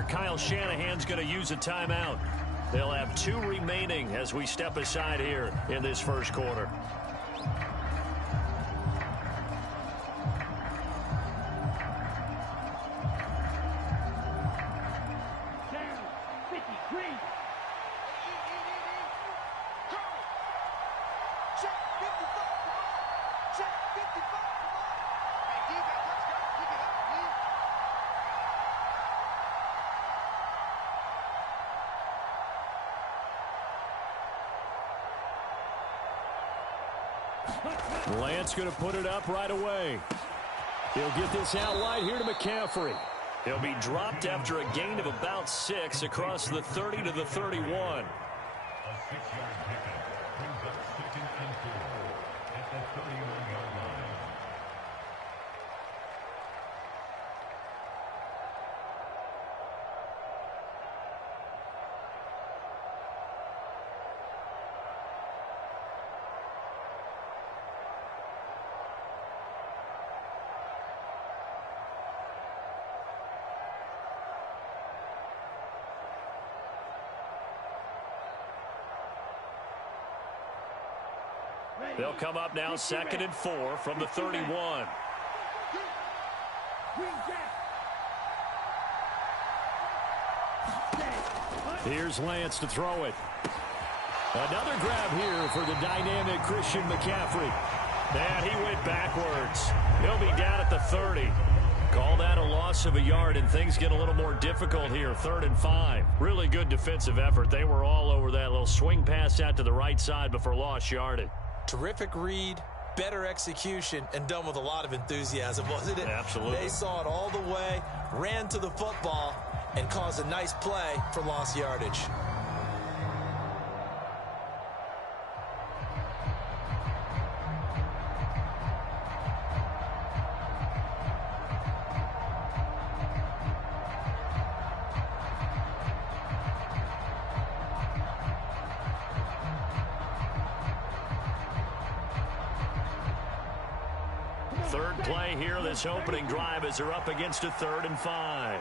there, Kyle Shanahan's going to use a timeout. They'll have 2 remaining as we step aside here in this first quarter. Lance going to put it up right away. He'll get this out wide here to McCaffrey. He'll be dropped after a gain of about 6 across the 30 to the 31. A 6-yard pickup brings up 2nd and 4 at the 31-yard line. They'll come up now 2nd and 4 from the 31. Here's Lance to throw it. Another grab here for the dynamic Christian McCaffrey. And he went backwards. He'll be down at the 30. Call that a loss of a yard, and things get a little more difficult here. 3rd and 5. Really good defensive effort. They were all over that little swing pass out to the right side before lost yardage. Terrific read, better execution, and done with a lot of enthusiasm, wasn't it? Absolutely. They saw it all the way, ran to the football, and caused a nice play for lost yardage. Third play here, this opening drive, as they're up against a 3rd and 5.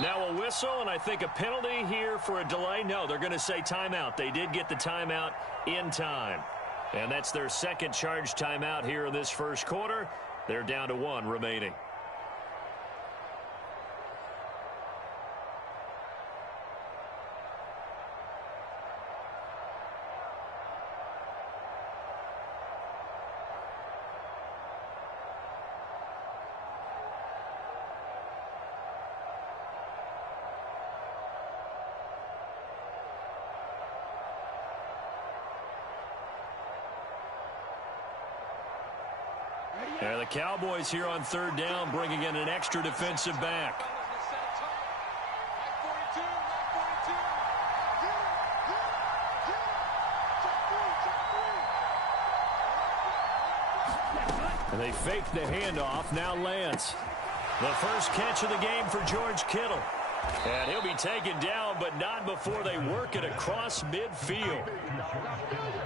Now a whistle, and I think a penalty here for a delay. No, they're going to say timeout. They did get the timeout in time. And that's their 2nd charge timeout here in this first quarter. They're down to 1 remaining. And the Cowboys here on 3rd down, bringing in an extra defensive back. And they fake the handoff. Now Lance. The first catch of the game for George Kittle. And he'll be taken down, but not before they work it across midfield.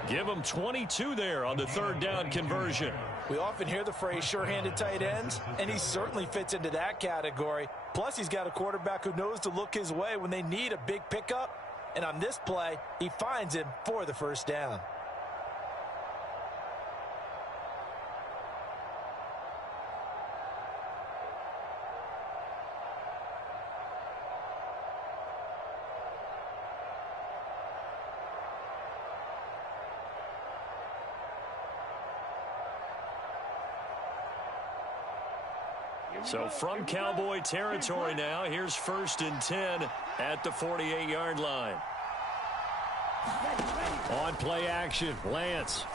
Give him 22 there on the 3rd down conversion. We often hear the phrase sure-handed tight ends, and he certainly fits into that category. Plus, he's got a quarterback who knows to look his way when they need a big pickup. And on this play, he finds him for the first down. So from Cowboy territory now, here's 1st and 10 at the 48-yard line. On play action, Lance.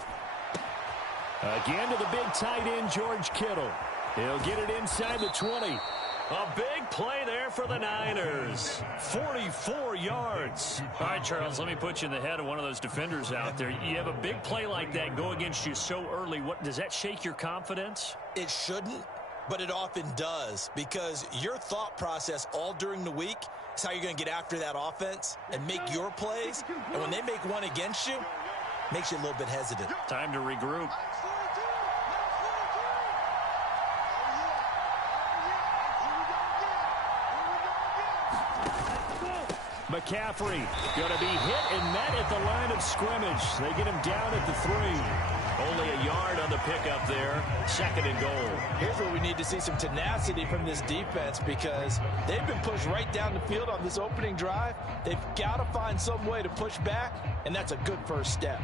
Again to the big tight end, George Kittle. He'll get it inside the 20. A big play there for the Niners. 44 yards. All right, Charles, let me put you in the head of one of those defenders out there. You have a big play like that go against you so early. What does that shake your confidence? It shouldn't, but it often does, because your thought process all during the week is how you're going to get after that offense and make your plays. And when they make one against you, it makes you a little bit hesitant. Time to regroup. McCaffrey going to be hit and met at the line of scrimmage. They get him down at the 3. Only a yard on the pickup there. 2nd and goal. Here's where we need to see some tenacity from this defense because they've been pushed right down the field on this opening drive. They've got to find some way to push back, and that's a good first step.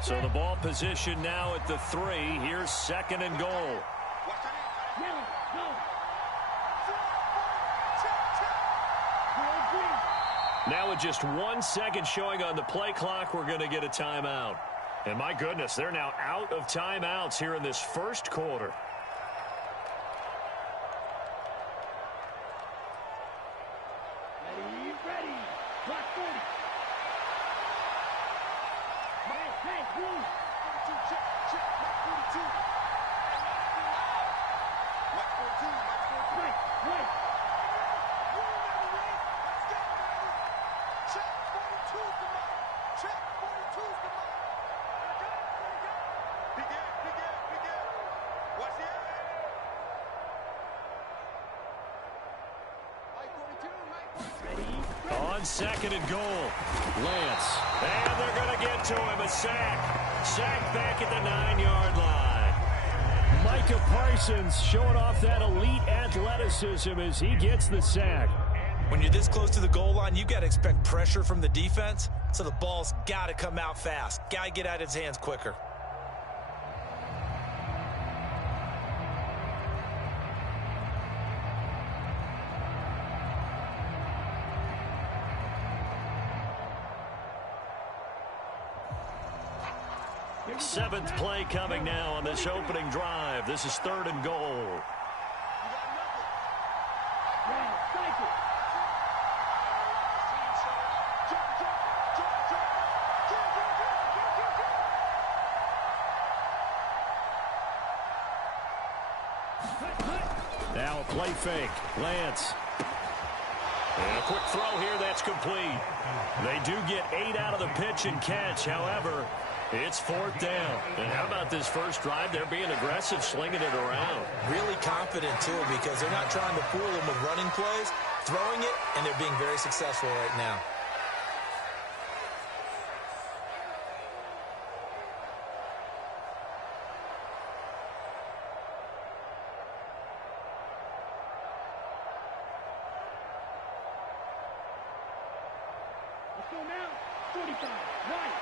So the ball position now at the 3. Here's 2nd and goal. Now with just 1 second showing on the play clock, we're going to get a timeout. And my goodness, they're now out of timeouts here in this first quarter. Ready. Block 40. Hey, Bluez. Check. Mark 42. Mark 42. Right. Check 42's the mark. Check 42's the mark. Big gap. Watch the eye. Mike 42. Ready. On 2nd and goal. Lance. And they're going to get to him. A sack. Sack back at the 9-yard line. Micah Parsons showing off that elite athleticism as he gets the sack. When you're this close to the goal line, you've got to expect pressure from the defense, so the ball's got to come out fast. Got to get out of his hands quicker. Seventh play coming now on this opening drive. This is 3rd and goal. Now a play fake. Lance. And a quick throw here that's complete. They do get 8 out of the pitch and catch. However, it's 4th down. And how about this first drive? They're being aggressive, slinging it around. Really confident, too, because they're not trying to fool them with running plays, throwing it, and they're being very successful right now. Let's go now. 45. Right.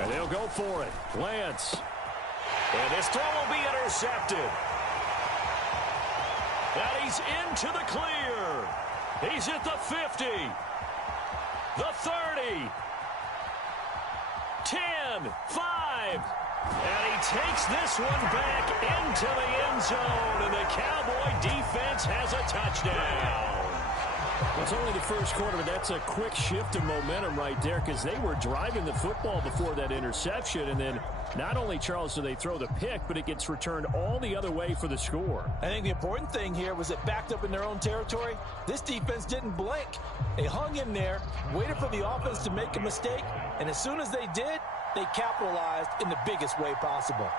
And they'll go for it. Lance. And this throw will be intercepted. And he's into the clear. He's at the 50. The 30. 10, 5. And he takes this one back into the end zone. And the Cowboy defense has a touchdown. Well, it's only the first quarter, but that's a quick shift of momentum right there because they were driving the football before that interception. And then not only, Charles, do they throw the pick, but it gets returned all the other way for the score. I think the important thing here was it backed up in their own territory. This defense didn't blink. They hung in there, waited for the offense to make a mistake, and as soon as they did, they capitalized in the biggest way possible.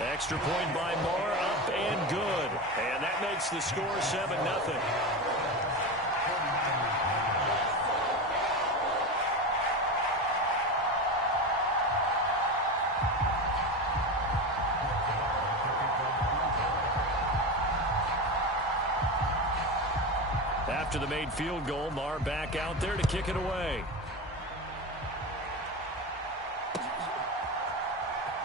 Extra point by Moore, up and good. And that makes the score 7-0. After the made field goal, Marr back out there to kick it away.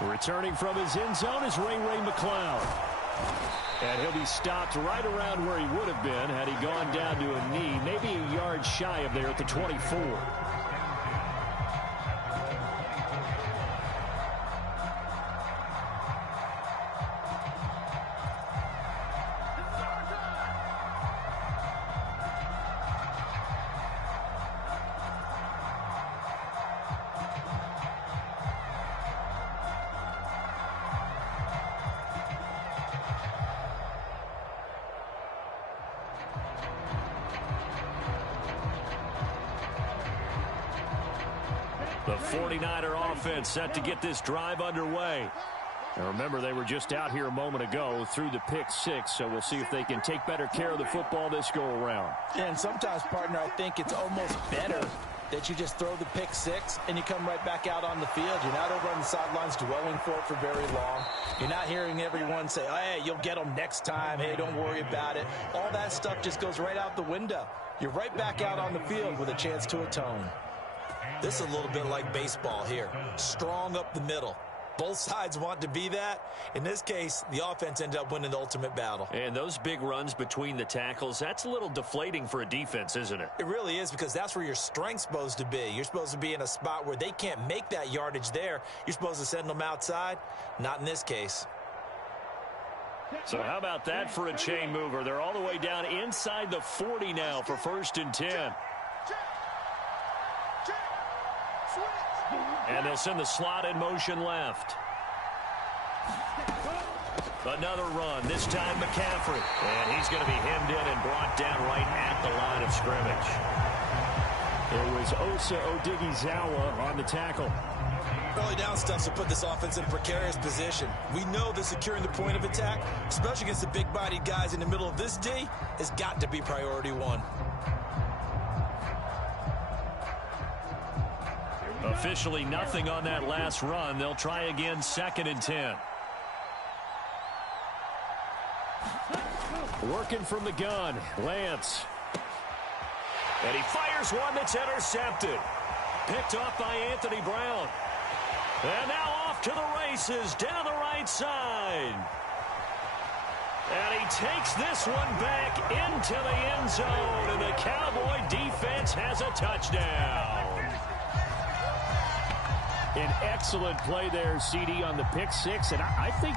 Returning from his end zone is Ray McCloud. And he'll be stopped right around where he would have been had he gone down to a knee, maybe a yard shy of there at the 24. The 49er offense set to get this drive underway. Now remember, they were just out here a moment ago through the pick six, so we'll see if they can take better care of the football this go-around. And sometimes, partner, I think it's almost better that you just throw the pick six and you come right back out on the field. You're not over on the sidelines dwelling for it for very long. You're not hearing everyone say, oh, hey, you'll get them next time. Hey, don't worry about it. All that stuff just goes right out the window. You're right back out on the field with a chance to atone. This is a little bit like baseball here. Strong up the middle. Both sides want to be that. In this case, the offense ended up winning the ultimate battle. And those big runs between the tackles, that's a little deflating for a defense, isn't it? It really is, because that's where your strength's supposed to be. You're supposed to be in a spot where they can't make that yardage there. You're supposed to send them outside. Not in this case. So how about that for a chain mover? They're all the way down inside the 40 now for 1st and 10. And they'll send the slot in motion left. Another run, this time McCaffrey. And he's going to be hemmed in and brought down right at the line of scrimmage. It was Osa Odighizuwa on the tackle. Early down stuff to put this offense in a precarious position. We know that securing the point of attack, especially against the big-bodied guys in the middle of this D, has got to be priority one. Officially nothing on that last run. They'll try again 2nd and 10. Working from the gun, Lance. And he fires one that's intercepted. Picked off by Anthony Brown. And now off to the races down the right side. And he takes this one back into the end zone. And the Cowboy defense has a touchdown. An excellent play there, CD, on the pick six. And I think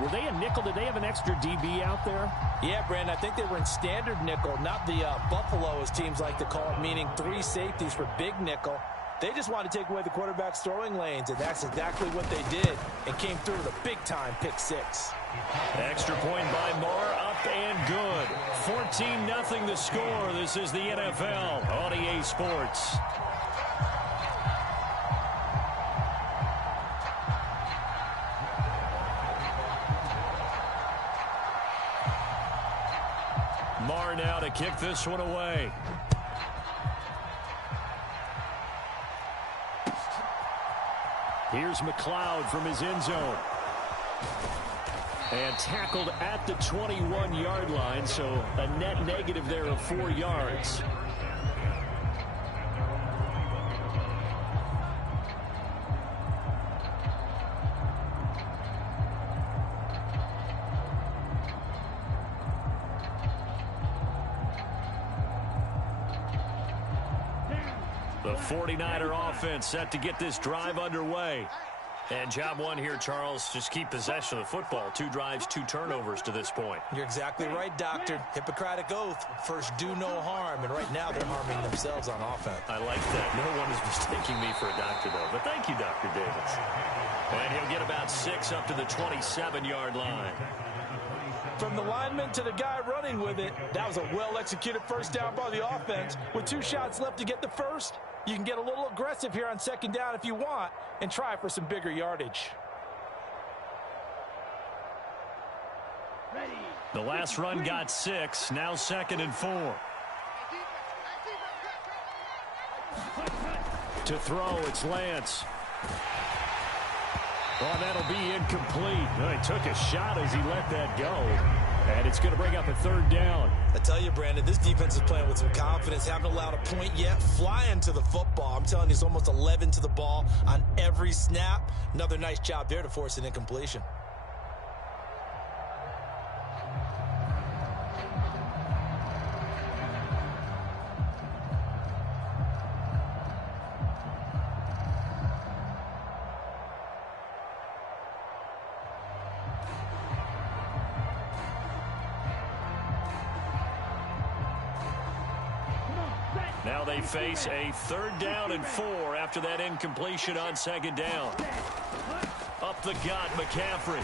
were they a nickel? Did they have an extra DB out there? Yeah, Brandon, I think they were in standard nickel, not the Buffalo, as teams like to call it, meaning 3 safeties for big nickel. They just wanted to take away the quarterback's throwing lanes, and that's exactly what they did, and came through with a big-time pick six. Extra point by Moore, up and good. 14-0 the score. This is the NFL on EA Sports. Marr now to kick this one away. Here's McLeod from his end zone. And tackled at the 21-yard line, so a net negative there of 4 yards. The 49er offense set to get this drive underway. And job one here, Charles, just keep possession of the football. 2 drives, 2 turnovers to this point. You're exactly right, Doctor. Hippocratic oath. First, do no harm. And right now, they're harming themselves on offense. I like that. No one is mistaking me for a doctor, though. But thank you, Dr. Davis. And he'll get about 6 up to the 27-yard line. From the lineman to the guy running with it, that was a well-executed first down by the offense. With 2 shots left to get the first, you can get a little aggressive here on 2nd down if you want and try for some bigger yardage. The last run got 6. Now 2nd and 4. To throw, it's Lance. Well, that'll be incomplete. He took a shot as he let that go. And it's going to bring up a 3rd down. I tell you, Brandon, this defense is playing with some confidence. Haven't allowed a point yet. Flying to the football. I'm telling you, it's almost 11 to the ball on every snap. Another nice job there to force an incompletion. Now they face a 3rd down and 4 after that incompletion on 2nd down. Up the gut, McCaffrey.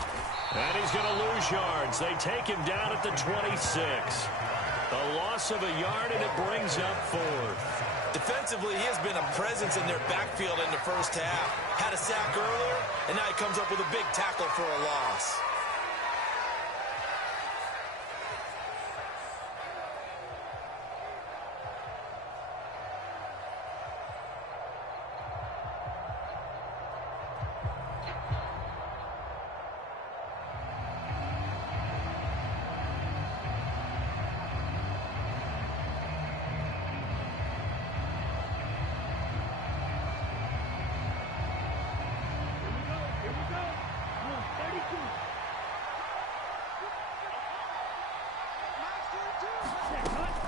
And he's going to lose yards. They take him down at the 26. A loss of a yard, and it brings up 4th. Defensively, he has been a presence in their backfield in the first half. Had a sack earlier, and now he comes up with a big tackle for a loss.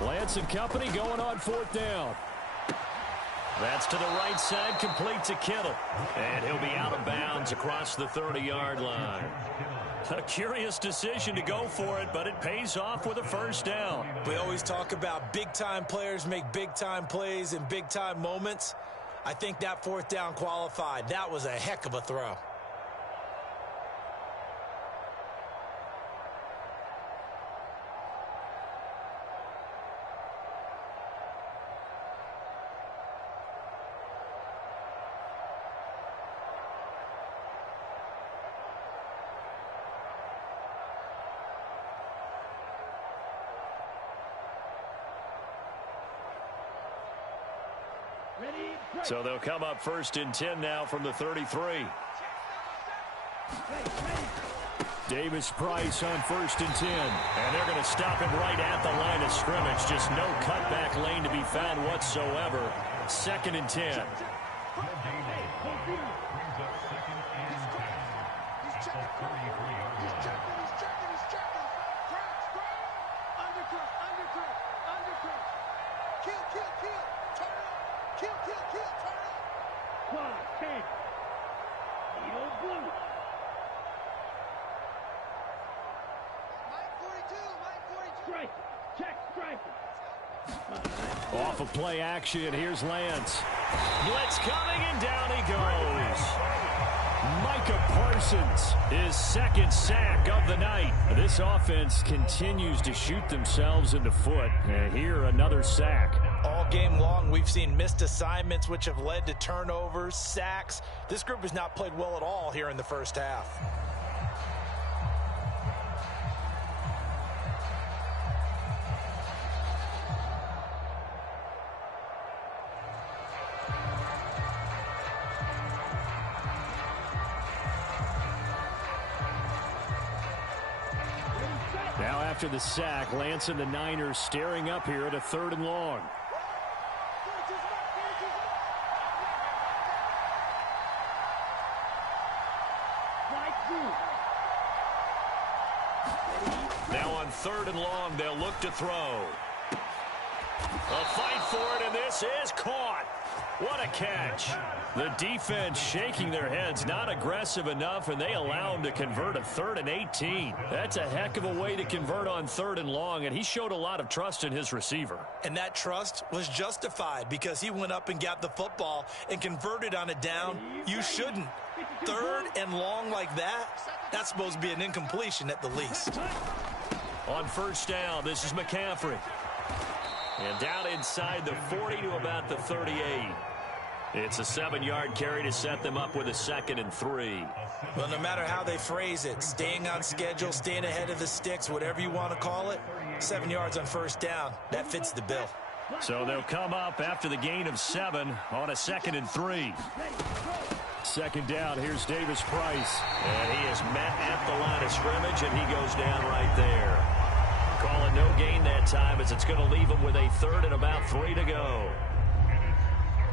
Lance and company going on 4th down. That's to the right side, complete to Kittle. And he'll be out of bounds across the 30-yard line. A curious decision to go for it, but it pays off with a first down. We always talk about big-time players make big-time plays in big-time moments. I think that 4th down qualified. That was a heck of a throw. So they'll come up 1st and 10 now from the 33. Davis Price on 1st and 10. And they're going to stop him right at the line of scrimmage. Just no cutback lane to be found whatsoever. 2nd and 10. Off of play action, here's Lance. Blitz coming, and down he goes. Micah Parsons, his 2nd sack of the night. This offense continues to shoot themselves in the foot. And here, another sack. All game long, we've seen missed assignments, which have led to turnovers, sacks. This group has not played well at all here in the first half. Now after the sack, Lance and the Niners staring up here at a 3rd and long. Now on 3rd and long, they'll look to throw. A fight for it, and this is caught. What a catch. The defense shaking their heads, not aggressive enough, and they allow him to convert a 3rd and 18. That's a heck of a way to convert on 3rd and long, and he showed a lot of trust in his receiver. And that trust was justified because he went up and got the football and converted on a down. You shouldn't. 3rd and long like that, that's supposed to be an incompletion at the least. On 1st down, this is McCaffrey. And down inside the 40 to about the 38. It's a 7-yard carry to set them up with a 2nd and 3. Well, no matter how they phrase it, staying on schedule, staying ahead of the sticks, whatever you want to call it, 7 yards on 1st down, that fits the bill. So they'll come up after the gain of 7 on a 2nd and 3. 2nd down, here's Davis Price. And he is met at the line of scrimmage, and he goes down right there. Call it no gain that time, as it's going to leave him with a 3rd and about 3 to go.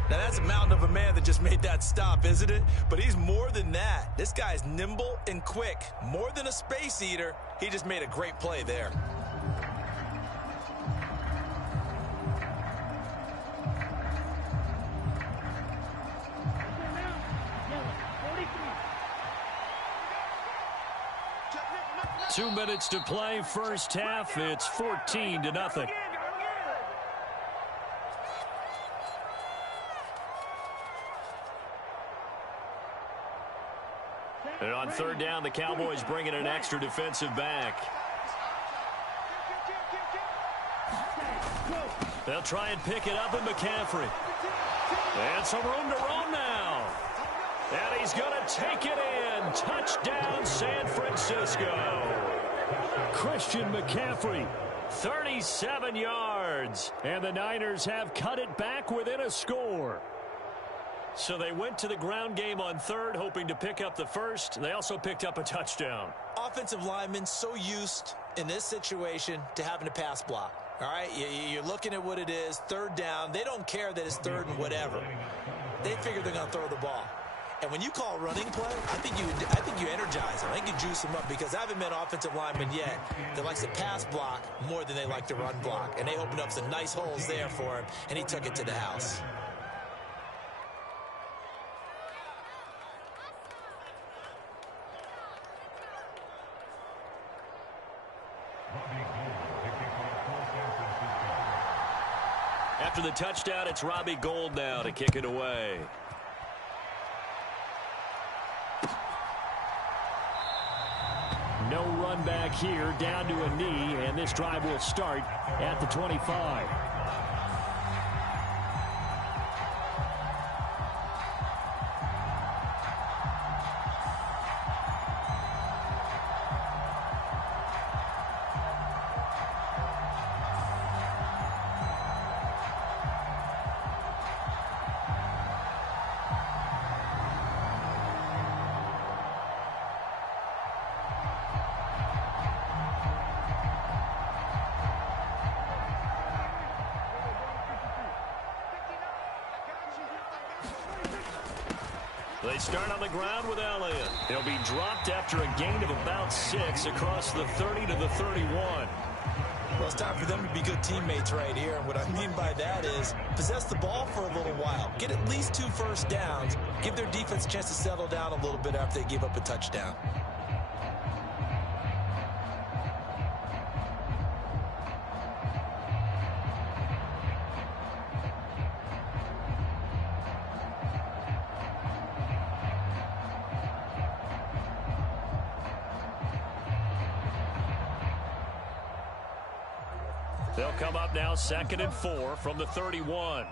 Now, that's a mountain of a man that just made that stop, isn't it? But he's more than that. This guy's nimble and quick. More than a space eater, he just made a great play there. Two minutes to play, first half. It's 14-0. And on 3rd down, the Cowboys bring in an extra defensive back. They'll try and pick it up in McCaffrey. And some room to roam now. And he's going to take it in. Touchdown, San Francisco. Christian McCaffrey. 37 yards. And the Niners have cut it back within a score. So they went to the ground game on third, hoping to pick up the first. They also picked up a touchdown. Offensive linemen so used in this situation to having to pass block. All right, you're looking at what it is, third down. They don't care that it's third and whatever. They figure they're going to throw the ball. And when you call a running play, I think you energize them. I think you juice them up, because I haven't met offensive linemen yet that likes to pass block more than they like to run block. And they opened up some nice holes there for him, and he took it to the house. After the touchdown, it's Robbie Gould now to kick it away. No run back here, down to a knee, and this drive will start at the 25. They start on the ground with Elliott. He'll be dropped after a gain of about 6 across the 30 to the 31. Well, it's time for them to be good teammates right here. And what I mean by that is possess the ball for a little while. Get at least 2 first downs. Give their defense a chance to settle down a little bit after they give up a touchdown. They'll come up now 2nd and 4 from the 31.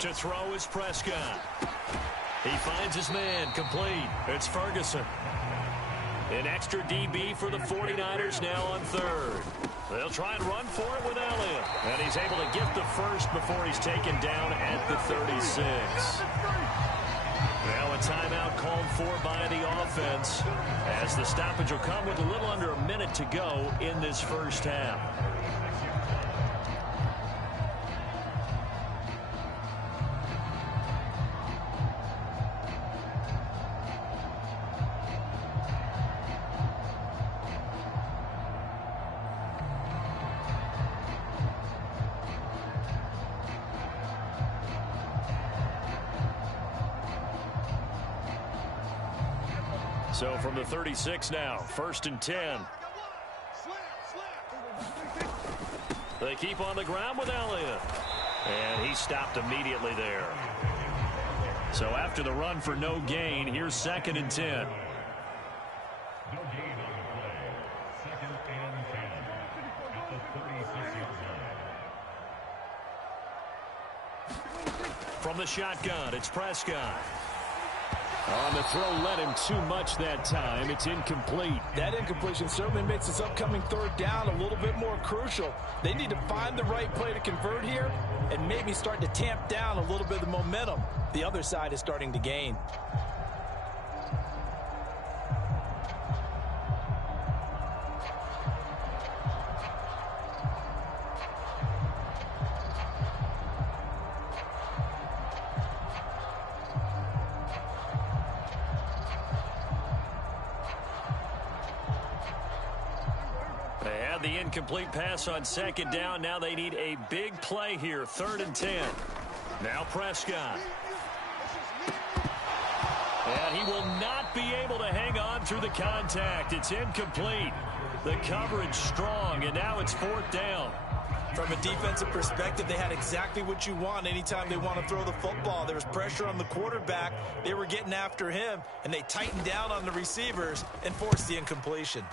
To throw is Prescott. He finds his man, complete. It's Ferguson. An extra DB for the 49ers now on third. They'll try and run for it with Elliott. And he's able to get the first before he's taken down at the 36. Now a timeout called for by the offense, as the stoppage will come with a little under a minute to go in this first half. So from the 36 now, 1st and 10. They keep on the ground with Elliott. And he stopped immediately there. So after the run for no gain, here's 2nd and 10. No gain on the play. 2nd and 10 at the 36-yard line. From the shotgun, it's Prescott. On the throw, led him too much that time. It's incomplete. That incompletion certainly makes this upcoming third down a little bit more crucial. They need to find the right play to convert here and maybe start to tamp down a little bit of the momentum the other side is starting to gain. The incomplete pass on 2nd down. Now they need a big play here. 3rd and 10. Now Prescott. And he will not be able to hang on through the contact. It's incomplete. The coverage strong, and now it's 4th down. From a defensive perspective, they had exactly what you want anytime they want to throw the football. There was pressure on the quarterback. They were getting after him, and they tightened down on the receivers and forced the incompletion.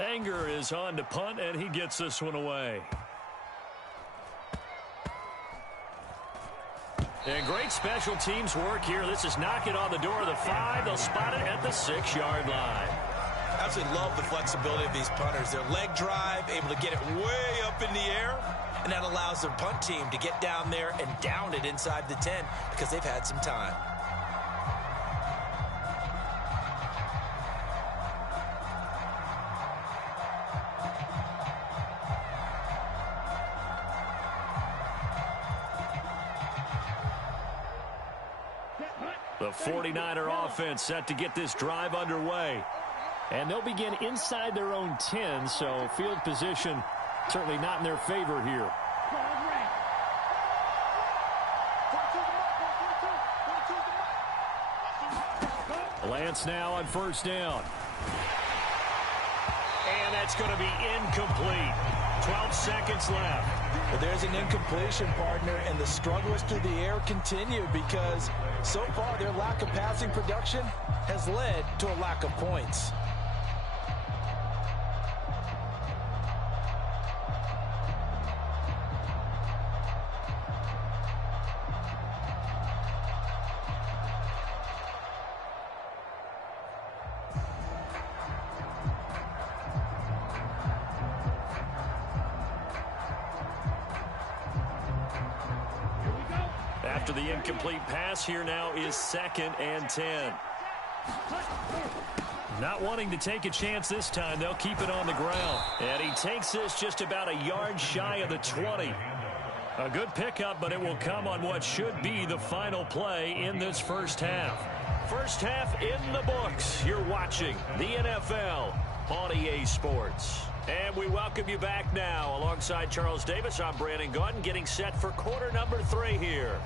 Anger is on to punt, and he gets this one away. And great special teams work here. This is knocking on the door of the 5. They'll spot it at the 6-yard line. Absolutely love the flexibility of these punters. Their leg drive, able to get it way up in the air, and that allows their punt team to get down there and down it inside the 10 because they've had some time. The 49er offense set to get this drive underway. And they'll begin inside their own 10, so field position certainly not in their favor here. Lance now on first down. And that's going to be incomplete. 12 seconds left. Well, there's an incompletion, partner, and the struggles through the air continue because so far their lack of passing production has led to a lack of points. After the incomplete pass, here now is 2nd and 10. Not wanting to take a chance this time, they'll keep it on the ground. And he takes this just about a yard shy of the 20. A good pickup, but it will come on what should be the final play in this first half. First half in the books. You're watching the NFL on EA Sports. And we welcome you back now. Alongside Charles Davis, I'm Brandon Gaudin, getting set for quarter number 3 here.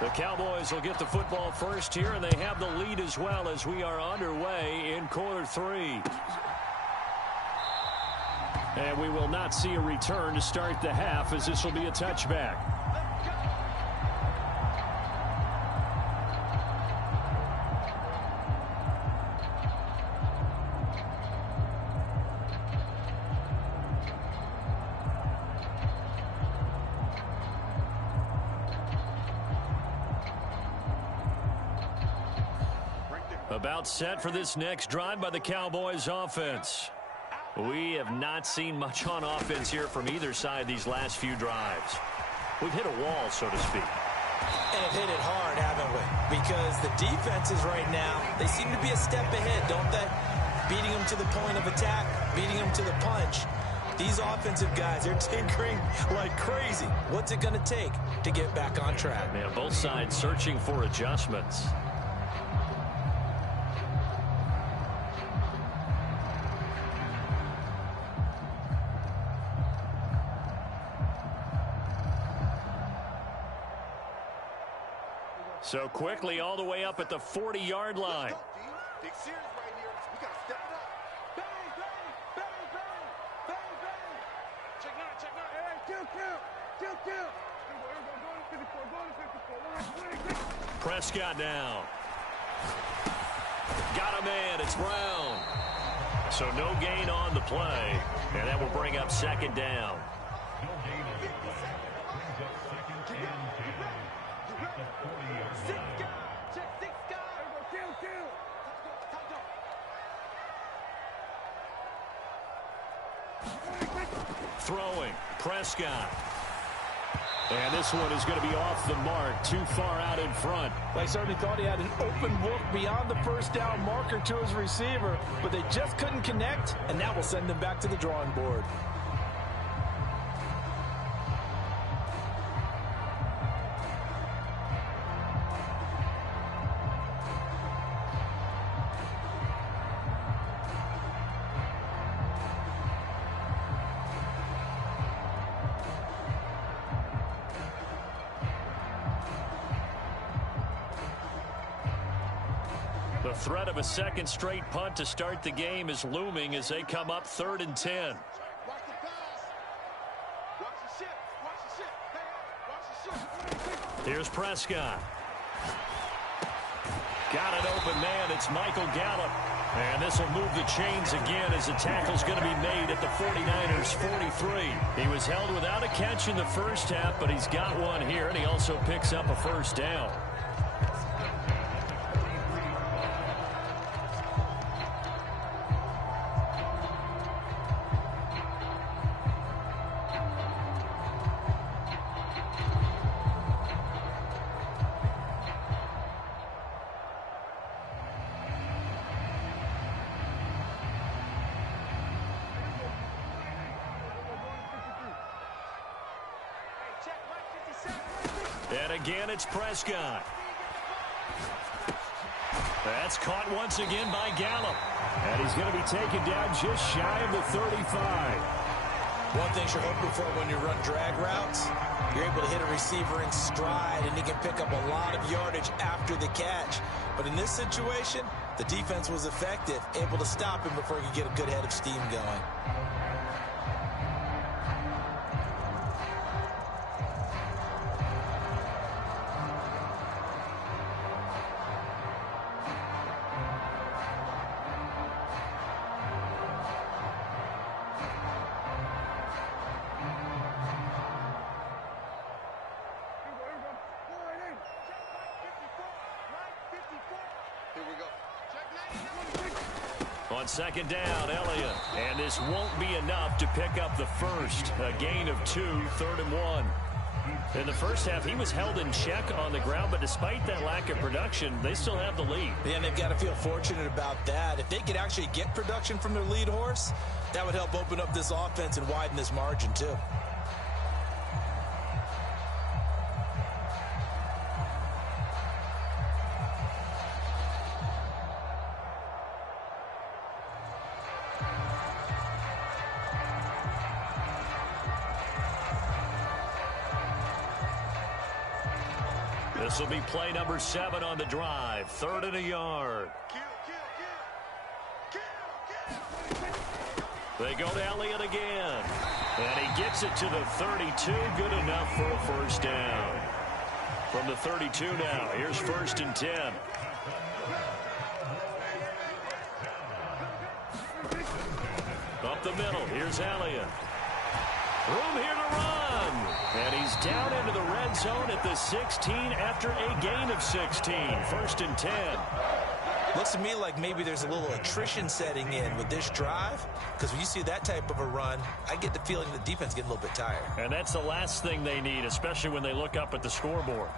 The Cowboys will get the football first here, and they have the lead as well as we are underway in quarter 3. And we will not see a return to start the half, as this will be a touchback. About set for this next drive by the Cowboys offense. We have not seen much on offense here from either side these last few drives. We've hit a wall, so to speak. And have hit it hard, haven't we? Because the defenses right now, they seem to be a step ahead, don't they? Beating them to the point of attack, beating them to the punch. These offensive guys, they're tinkering like crazy. What's it going to take to get back on track? Man, both sides searching for adjustments. So quickly all the way up at the 40-yard line. Big series right here. We got to step it up. Bang, bang, bang, bang, bang, bang. Check out. Prescott now. Got a man. It's Brown. So no gain on the play. And that will bring up 2nd down. No gain on the play. Brings up 2nd and 10 at the 40-yard line. Throwing. Prescott. And this one is going to be off the mark, too far out in front. They certainly thought he had an open look beyond the first down marker to his receiver, but they just couldn't connect, and that will send them back to the drawing board. The threat of a second straight punt to start the game is looming as they come up 3rd and 10. Here's Prescott. Got an open man. It's Michael Gallup. And this will move the chains again as the tackle's going to be made at the 49ers 43. He was held without a catch in the first half, but he's got one here, and he also picks up a first down. And again, it's Prescott. That's caught once again by Gallup. And he's going to be taken down just shy of the 35. One thing you're hoping for when you run drag routes, you're able to hit a receiver in stride, and he can pick up a lot of yardage after the catch. But in this situation, the defense was effective, able to stop him before he could get a good head of steam going. On second down, Elliott. And this won't be enough to pick up the first. A gain of 2, 3rd and 1. In the first half, he was held in check on the ground, but despite that lack of production, they still have the lead. Yeah, and they've got to feel fortunate about that. If they could actually get production from their lead horse, that would help open up this offense and widen this margin, too. This will be play number 7 on the drive. 3rd and a yard. They go to Elliott again. And he gets it to the 32. Good enough for a first down. From the 32 now. Here's 1st and 10. Up the middle. Here's Elliott. Room here to run. And he's down into the red zone at the 16 after a gain of 16. 1st and 10. Looks to me like maybe there's a little attrition setting in with this drive, because when you see that type of a run, I get the feeling the defense getting a little bit tired. And that's the last thing they need, especially when they look up at the scoreboard.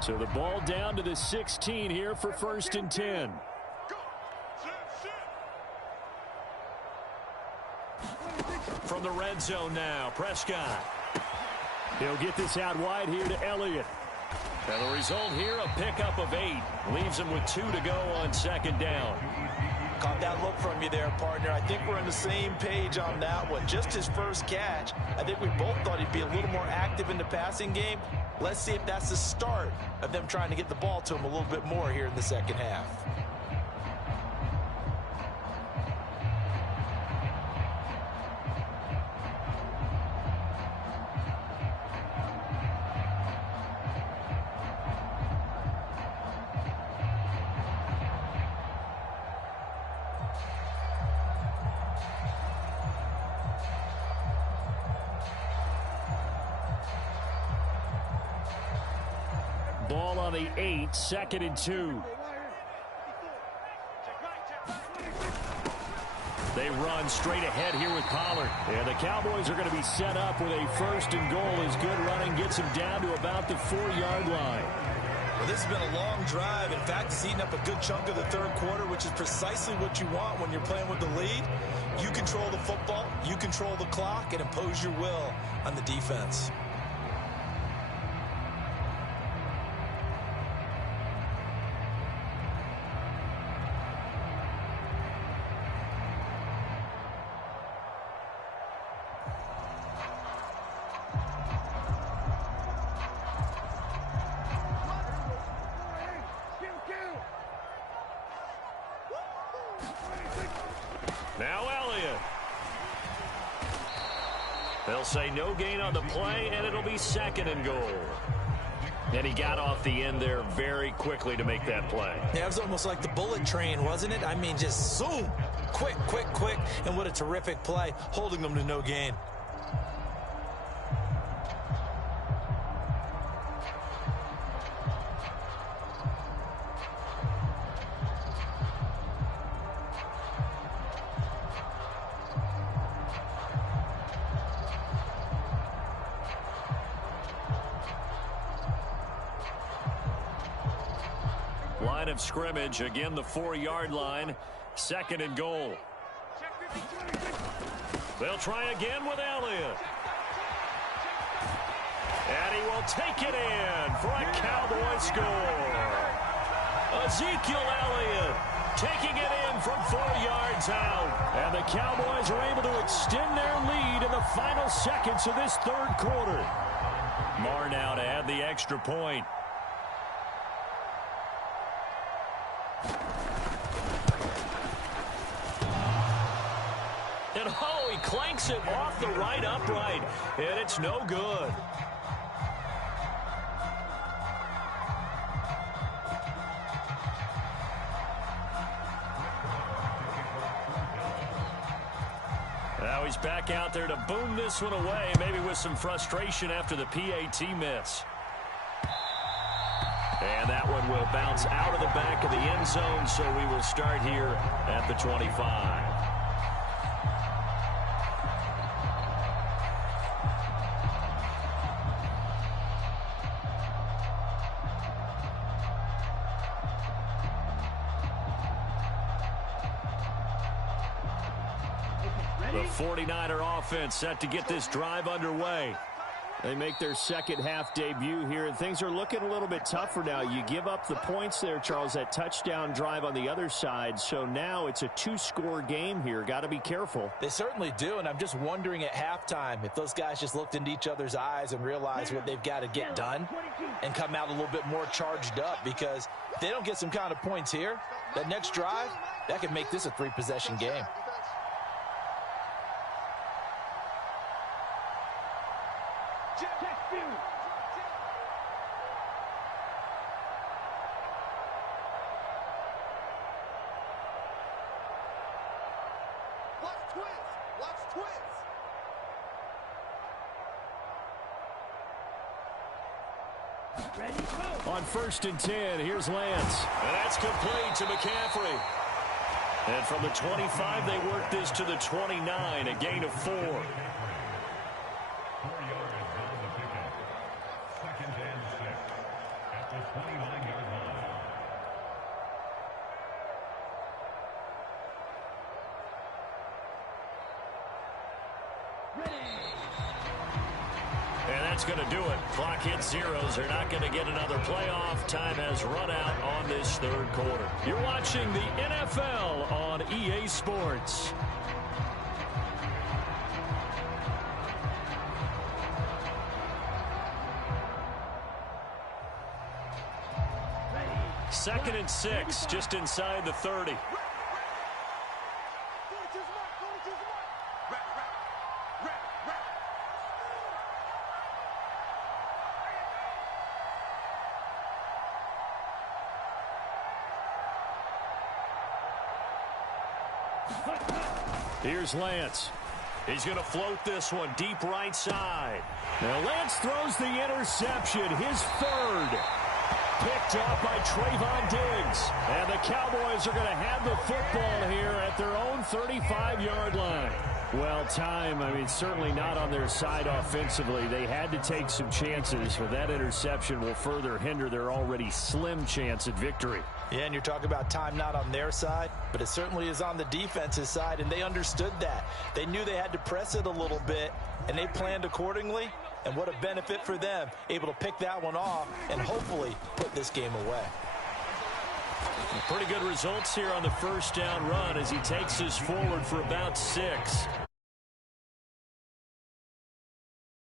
So the ball down to the 16 here for 1st and 10. From the red zone now, Prescott. He'll get this out wide here to Elliott. And the result here, a pickup of 8. Leaves him with 2 to go on 2nd down. Caught that look from you there, partner. I think we're on the same page on that one. Just his first catch. I think we both thought he'd be a little more active in the passing game. Let's see if that's the start of them trying to get the ball to him a little bit more here in the second half. Ball on the 8, 2nd and 2. They run straight ahead here with Pollard. And the Cowboys are going to be set up with a 1st and goal as good running gets them down to about the 4-yard line. Well, this has been a long drive. In fact, it's eaten up a good chunk of the 3rd quarter, which is precisely what you want when you're playing with the lead. You control the football, you control the clock, and impose your will on the defense. Now Elliott. They'll say no gain on the play, and it'll be 2nd and goal. And he got off the end there very quickly to make that play. Yeah, it was almost like the bullet train, wasn't it? I mean, just zoom. Quick, quick, quick. And what a terrific play, holding them to no gain. Line of scrimmage, again the 4-yard line, 2nd and goal. They'll try again with Elliott. And he will take it in for a Cowboy score. Ezekiel Elliott taking it in from 4 yards out. And the Cowboys are able to extend their lead in the final seconds of this 3rd quarter. Marr now to add the extra point. And oh, he clanks it off the right upright, and it's no good. Now he's back out there to boom this one away, maybe with some frustration after the PAT miss. And that one will bounce out of the back of the end zone, so we will start here at the 25. The 49er offense set to get this drive underway. They make their second half debut here, and things are looking a little bit tougher now. You give up the points there, Charles, that touchdown drive on the other side. So now it's a 2-score game here. Got to be careful. They certainly do, and I'm just wondering at halftime if those guys just looked into each other's eyes and realized what they've got to get done and come out a little bit more charged up, because if they don't get some kind of points here, that next drive, that could make this a 3-possession game. On 1st and 10, here's Lance. And that's complete to McCaffrey. And from the 25, they work this to the 29, a gain of 4. 4 yards on the pickup. 2nd and 6 at the 29-yard line. And that's going to do it. Clock hits zeros. They're not going to get another playoff. Time has run out on this 3rd quarter. You're watching the NFL on EA Sports. Second and 6, just inside the 30. Here's Lance. He's going to float this one deep right side. Now Lance throws the interception, his 3rd. Picked off by Trayvon Diggs. And the Cowboys are going to have the football here at their own 35-yard line. Well, certainly not on their side offensively. They had to take some chances, but that interception will further hinder their already slim chance at victory. Yeah, and you're talking about time not on their side, but it certainly is on the defense's side, and they understood that. They knew they had to press it a little bit, and they planned accordingly, and what a benefit for them, able to pick that one off and hopefully put this game away. Pretty good results here on the 1st down run as he takes us forward for about 6.